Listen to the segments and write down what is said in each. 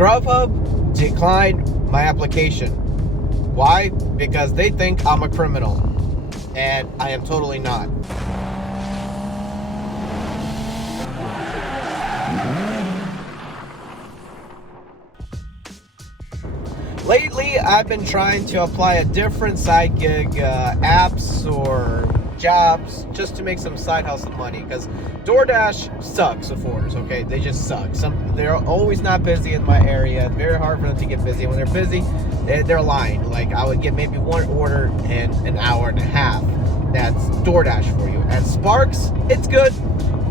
Grubhub declined my application. Why? Because they think I'm a criminal, and I am totally not. Lately, I've been trying to apply a different side gig apps or jobs just to make some side hustle money, because DoorDash sucks with orders. Okay, they just suck. They're always not busy in my area. It's very hard for them to get busy. When they're busy, they're lying. Like, I would get maybe one order in an hour and a half. That's DoorDash for you. And Sparks, it's good,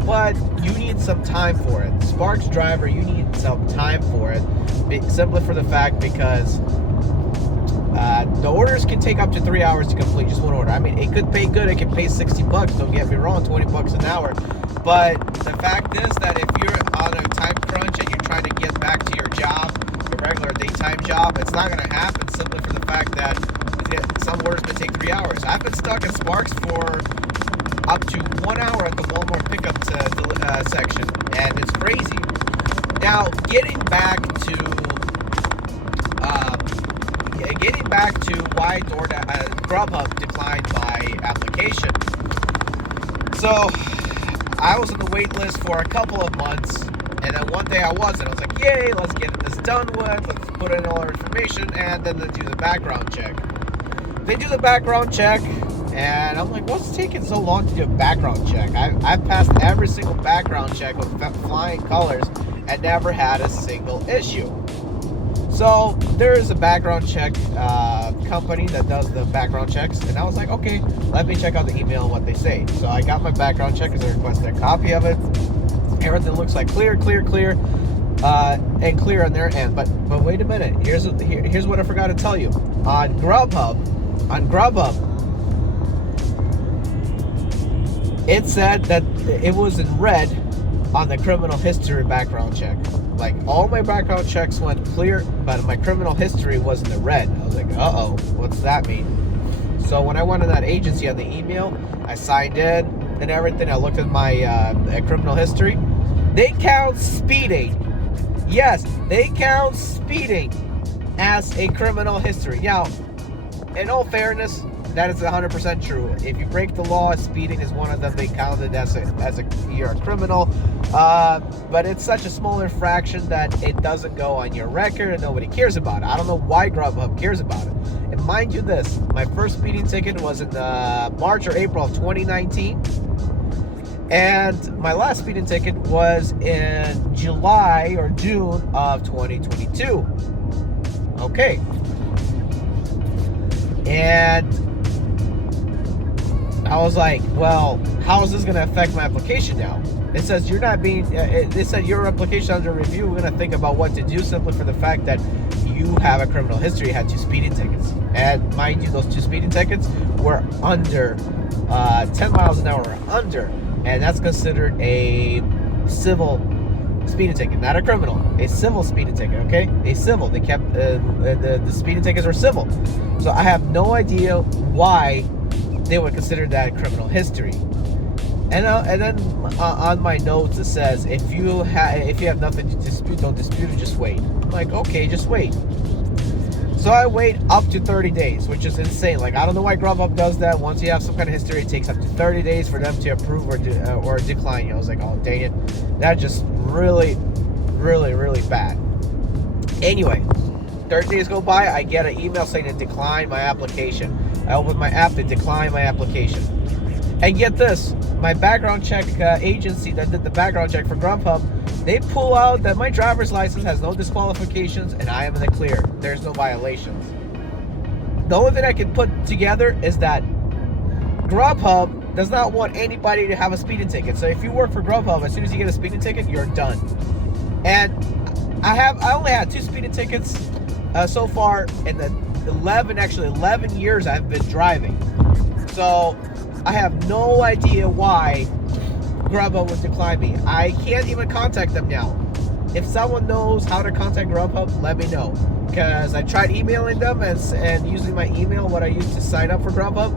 but you need some time for it. Sparks driver, you need some time for it. Simply for the fact because the orders can take up to 3 hours to complete, just one order. I mean, it could pay good. It can pay $60. Don't get me wrong, $20 an hour. But the fact is that if you're on a time crunch and you're trying to get back to your job, your regular daytime job, it's not going to happen simply for the fact that some orders may take 3 hours. I've been stuck in Sparks for up to 1 hour at the Walmart pickup section, and it's crazy. Now, getting back to why Grubhub declined my application. So, I was on the wait list for a couple of months, and then one day I wasn't. I was like, yay, let's get this done with, let's put in all our information, and then they do the background check. They do the background check, and I'm like, what's taking so long to do a background check? I've passed every single background check with flying colors and never had a single issue. So there is a background check company that does the background checks, and I was like, okay, let me check out the email and what they say. So I got my background check because they requested a copy of it. Everything looks like clear, and clear on their end. But wait a minute. Here's what I forgot to tell you. On Grubhub, it said that it was in red on the criminal history background check. Like, all my background checks went clear, but my criminal history was in the red. I was like, uh-oh, what's that mean? So when I went to that agency on the email, I signed in and everything. I looked at my criminal history. They count speeding. Yes, they count speeding as a criminal history. Now, in all fairness, that is 100% true. If you break the law, speeding is one of them. They count it as you're a criminal. But it's such a small infraction that it doesn't go on your record and nobody cares about it. I don't know why Grubhub cares about it. And mind you this, my first speeding ticket was in March or April of 2019. And my last speeding ticket was in July or June of 2022. Okay. And I was like, well, how is this going to affect my application now? It says you're not being, it said your application under review. We're going to think about what to do simply for the fact that you have a criminal history. You had 2 speeding tickets. And mind you, those 2 speeding tickets were under 10 miles an hour or under. And that's considered a civil speeding ticket, not a criminal. A civil speeding ticket, okay? A civil. They kept, the speeding tickets were civil. So I have no idea why they would consider that criminal history. And then on my notes it says, if you have nothing to dispute, don't dispute it, just wait. I'm like, okay, just wait. So I wait up to 30 days, which is insane. Like, I don't know why Grubhub does that. Once you have some kind of history, it takes up to 30 days for them to approve or decline you. I was like, oh, dang it. That's just really, really, really bad. Anyway, 30 days go by, I get an email saying to decline my application. I open my app to decline my application. And get this, my background check agency that did the background check for Grubhub, they pull out that my driver's license has no disqualifications and I am in the clear. There's no violations. The only thing I can put together is that Grubhub does not want anybody to have a speeding ticket. So if you work for Grubhub, as soon as you get a speeding ticket, you're done. And I only had 2 speeding tickets so far in the 11 years I've been driving. So I have no idea why Grubhub would decline me. I can't even contact them now. If someone knows how to contact Grubhub, let me know. Because I tried emailing them and using my email, what I used to sign up for Grubhub.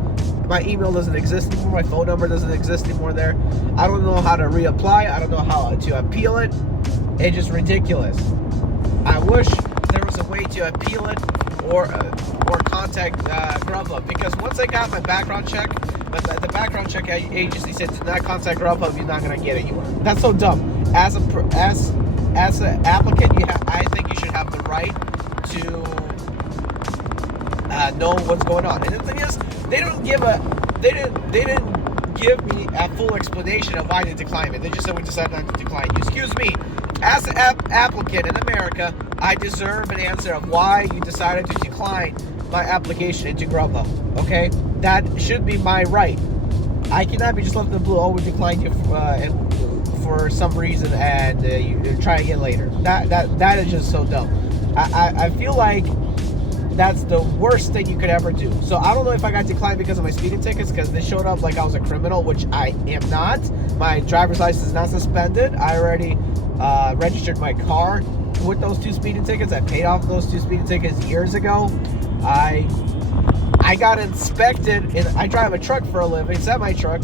My email doesn't exist anymore. My phone number doesn't exist anymore there. I don't know how to reapply. I don't know how to appeal it. It's just ridiculous. I wish there was a way to appeal it or contact Grubhub, because once I got my background check, but the background check agency said do not contact Grubhub, you're not gonna get anywhere. That's so dumb. As an applicant, I think you should have the right to know what's going on. And the thing is, they didn't give me a full explanation of why they declined it. They just said we decided not to decline you. Excuse me. As an applicant in America, I deserve an answer of why you decided to decline my application into Grubhub. Okay, that should be my right. I cannot be just left in the blue. Oh, we declined you for some reason, and you try again later. That is just so dumb. I feel like that's the worst thing you could ever do. So I don't know if I got declined because of my speeding tickets, because they showed up like I was a criminal, which I am not. My driver's license is not suspended. I already registered my car with those 2 speeding tickets. I paid off those 2 speeding tickets years ago. I got inspected, and I drive a truck for a living, semi-truck,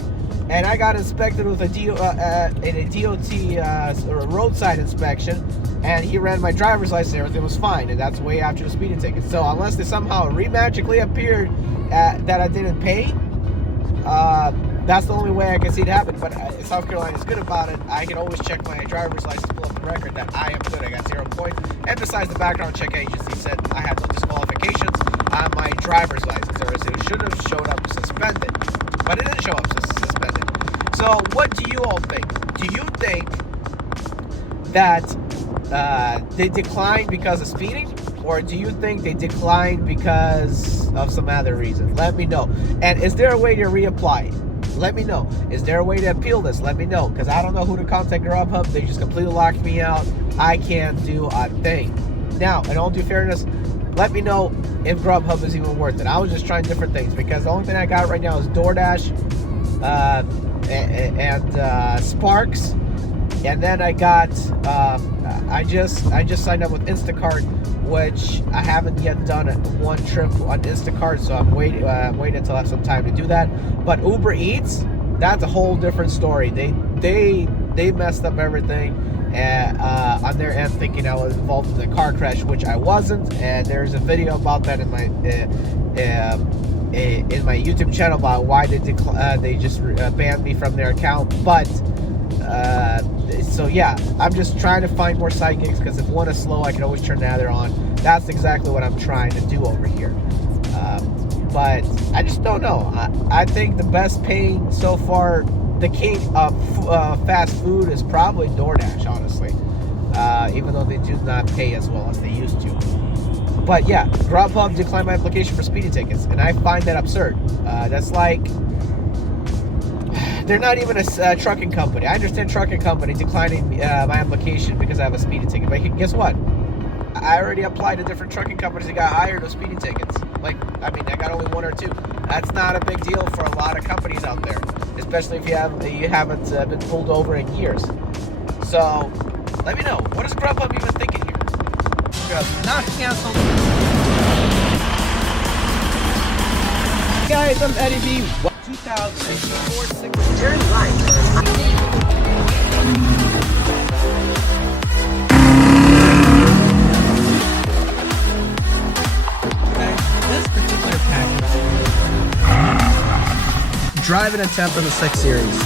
and I got inspected with a DOT roadside inspection, and he ran my driver's license, everything was fine, and that's way after the speeding ticket. So unless they somehow magically appeared that I didn't pay, that's the only way I can see it happen. But South Carolina is good about it. I can always check my driver's license, pull up the record that I am good. I got 0 points. And besides, the background check agency said I had no disqualifications on my driver's license. Or it should have showed up suspended, but it didn't show up suspended. So what do you all think? Do you think that they declined because of speeding, or do you think they declined because of some other reason? Let me know. And is there a way to reapply? Let me know. Is there a way to appeal this? Let me know, because I don't know who to contact Grubhub. They just completely locked me out. I can't do a thing. Now, in all due fairness, let me know if Grubhub is even worth it. I was just trying different things, because the only thing I got right now is DoorDash and Sparks, and then I got I just signed up with Instacart, which I haven't yet done one trip on Instacart, so I'm waiting until I have some time to do that. But Uber Eats, that's a whole different story. They messed up everything on their end, thinking I was involved in a car crash, which I wasn't. And there's a video about that in my YouTube channel about why they just banned me from their account. But so yeah, I'm just trying to find more side gigs, because if one is slow, I can always turn the other on. That's exactly what I'm trying to do over here. But I just don't know. I think the best paying so far, the king of fast food, is probably DoorDash, honestly. Even though they do not pay as well as they used to. But yeah, Grubhub declined my application for speeding tickets, and I find that absurd. That's like, they're not even a trucking company. I understand trucking company declining my application because I have a speeding ticket, but guess what? I already applied to different trucking companies and got hired with speeding tickets. Like, I mean, I got only 1 or 2. That's not a big deal for a lot of companies out there, especially if you haven't been pulled over in years. So, let me know. What is Grubhub even thinking here? Not canceled. Guys, I'm Eddie B. 2004 turn right. This particular package, drive an attempt on the 6 Series.